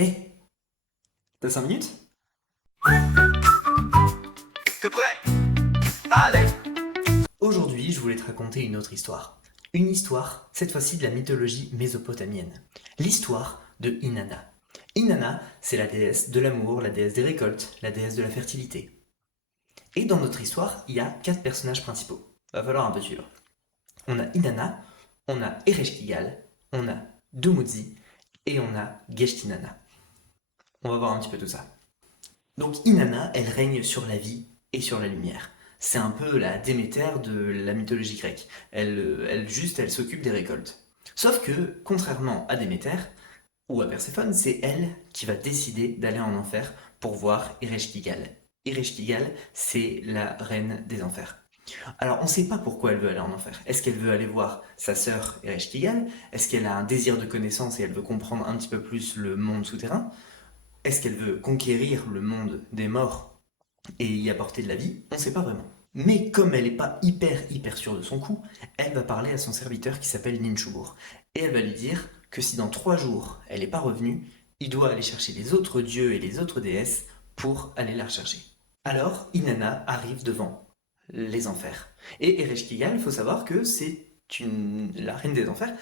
Hé, t'as 5 minutes? T'es prêt? Allez! Aujourd'hui, je voulais te raconter une autre histoire. Une histoire, cette fois-ci de la mythologie mésopotamienne. L'histoire de Inanna. Inanna, c'est la déesse de l'amour, la déesse des récoltes, la déesse de la fertilité. Et dans notre histoire, il y a 4 personnages principaux. Va falloir un peu suivre. On a Inanna, on a Ereshkigal, on a Dumuzi et on a Geshtinanna. On va voir un petit peu tout ça. Donc Inanna, elle règne sur la vie et sur la lumière. C'est un peu la Déméter de la mythologie grecque. Elle s'occupe des récoltes. Sauf que, contrairement à Déméter ou à Perséphone, c'est elle qui va décider d'aller en enfer pour voir Ereshkigal. Ereshkigal, c'est la reine des enfers. Alors, on ne sait pas pourquoi elle veut aller en enfer. Est-ce qu'elle veut aller voir sa sœur Ereshkigal? Est-ce qu'elle a un désir de connaissance et elle veut comprendre un petit peu plus le monde souterrain? Est-ce qu'elle veut conquérir le monde des morts et y apporter de la vie? On ne sait pas vraiment. Mais comme elle n'est pas hyper sûre de son coup, elle va parler à son serviteur qui s'appelle Ninchubur. Et elle va lui dire que si dans 3 jours elle n'est pas revenue, il doit aller chercher les autres dieux et les autres déesses pour aller la rechercher. Alors Inanna arrive devant les enfers. Et Ereshkigal, il faut savoir que c'est la reine des enfers,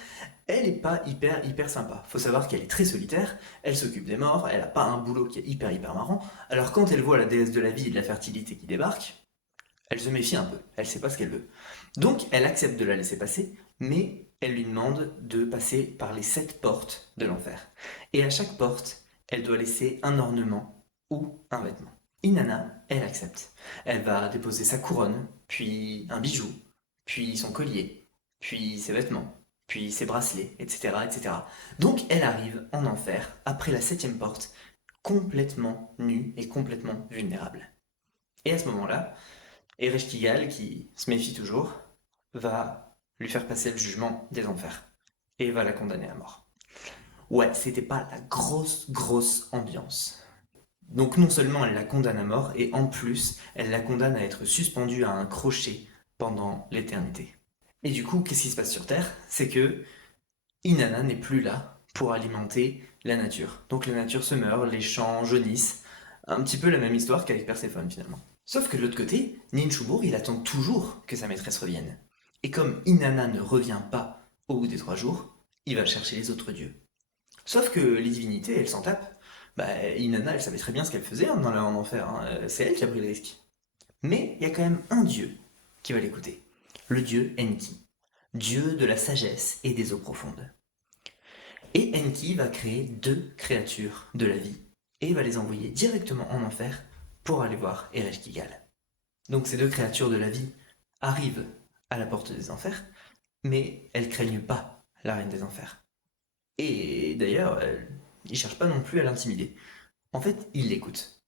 elle est pas hyper sympa. Faut savoir qu'elle est très solitaire, elle s'occupe des morts, elle a pas un boulot qui est hyper marrant. Alors quand elle voit la déesse de la vie et de la fertilité qui débarque, elle se méfie un peu, elle sait pas ce qu'elle veut. Donc elle accepte de la laisser passer, mais elle lui demande de passer par les 7 portes de l'enfer. Et à chaque porte, elle doit laisser un ornement ou un vêtement. Inanna, elle accepte. Elle va déposer sa couronne, puis un bijou, puis son collier, puis ses vêtements, puis ses bracelets, etc. Donc elle arrive en enfer, après la 7e porte, complètement nue et complètement vulnérable. Et à ce moment-là, Ereshkigal, qui se méfie toujours, va lui faire passer le jugement des enfers et va la condamner à mort. Ouais, c'était pas la grosse ambiance. Donc non seulement elle la condamne à mort, et en plus, elle la condamne à être suspendue à un crochet pendant l'éternité. Et du coup, qu'est-ce qui se passe sur Terre? C'est que Inanna n'est plus là pour alimenter la nature. Donc la nature se meurt, les champs jaunissent. Un petit peu la même histoire qu'avec Perséphone finalement. Sauf que de l'autre côté, Ninchubur, il attend toujours que sa maîtresse revienne. Et comme Inanna ne revient pas au bout des 3 jours, il va chercher les autres dieux. Sauf que les divinités, elles s'en tapent. Bah, Inanna, elle savait très bien ce qu'elle faisait en enfer, hein. C'est elle qui a pris le risque. Mais il y a quand même un dieu qui va l'écouter. Le dieu Enki. Dieu de la sagesse et des eaux profondes. Et Enki va créer 2 créatures de la vie et va les envoyer directement en enfer pour aller voir Ereshkigal. Donc ces 2 créatures de la vie arrivent à la porte des enfers, mais elles craignent pas la reine des enfers. Et d'ailleurs, ils cherchent pas non plus à l'intimider. En fait, ils l'écoutent.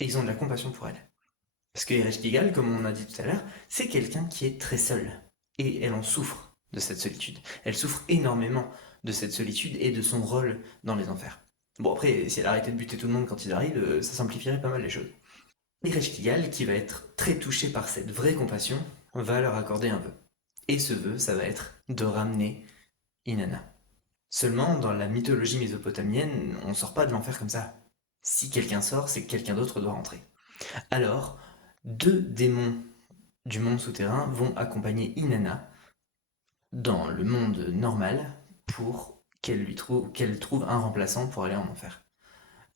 Et ils ont de la compassion pour elle. Parce que Ereshkigal, comme on a dit tout à l'heure, c'est quelqu'un qui est très seul. Et elle en souffre de cette solitude. Elle souffre énormément de cette solitude et de son rôle dans les enfers. Bon après, si elle arrêtait de buter tout le monde quand ils arrivent, ça simplifierait pas mal les choses. Ereshkigal, qui va être très touché par cette vraie compassion, va leur accorder un vœu. Et ce vœu, ça va être de ramener Inanna. Seulement, dans la mythologie mésopotamienne, on sort pas de l'enfer comme ça. Si quelqu'un sort, c'est que quelqu'un d'autre doit rentrer. Alors, 2 démons du monde souterrain vont accompagner Inanna dans le monde normal pour qu'elle trouve un remplaçant pour aller en enfer.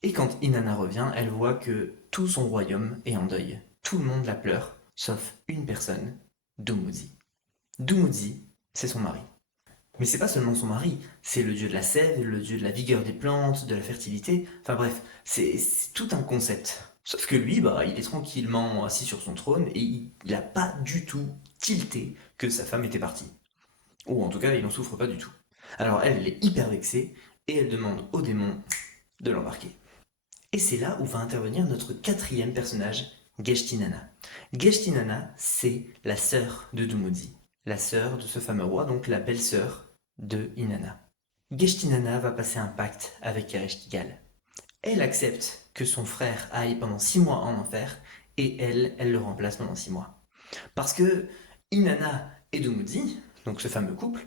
Et quand Inanna revient, elle voit que tout son royaume est en deuil. Tout le monde la pleure, sauf une personne, Dumuzi. Dumuzi, c'est son mari. Mais c'est pas seulement son mari, c'est le dieu de la sève, le dieu de la vigueur des plantes, de la fertilité, enfin bref, c'est tout un concept. Sauf que lui, bah, il est tranquillement assis sur son trône et il a pas du tout tilté que sa femme était partie. Ou en tout cas, il n'en souffre pas du tout. Alors elle est hyper vexée et elle demande au démon de l'embarquer. Et c'est là où va intervenir notre 4e personnage, Geshtinana. Geshtinana, c'est la sœur de Dumuzi, la sœur de ce fameux roi, donc la belle-sœur de Inanna. Geshtinana va passer un pacte avec Ereshkigal. Elle accepte que son frère aille pendant 6 mois en enfer, et elle le remplace pendant 6 mois. Parce que Inanna et Dumuzi, donc ce fameux couple,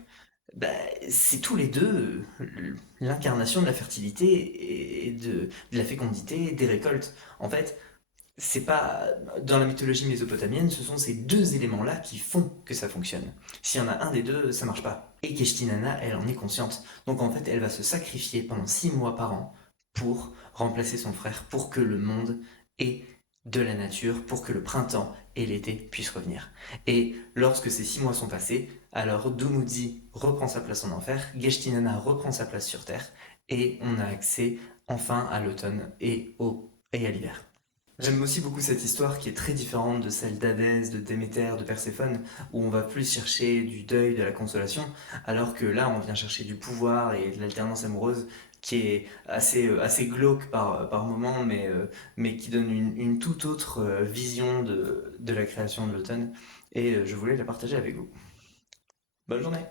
Bah, c'est tous les deux l'incarnation de la fertilité et de la fécondité des récoltes. En fait, c'est pas dans la mythologie mésopotamienne, ce sont ces deux éléments-là qui font que ça fonctionne. S'il y en a un des deux, ça marche pas. Et Keshtinana, elle en est consciente. Donc en fait, elle va se sacrifier pendant 6 mois par an pour remplacer son frère, pour que le monde ait de la nature, pour que le printemps et l'été puissent revenir. Et lorsque ces 6 mois sont passés, alors Dumuzi reprend sa place en enfer, Geshtinana reprend sa place sur Terre, et on a accès enfin à l'automne et à l'hiver. J'aime aussi beaucoup cette histoire qui est très différente de celle d'Hadès, de Déméter, de Perséphone, où on va plus chercher du deuil, de la consolation, alors que là on vient chercher du pouvoir et de l'alternance amoureuse qui est assez glauque par moment, mais qui donne une toute autre vision de la création de l'automne. Et je voulais la partager avec vous. Bonne journée!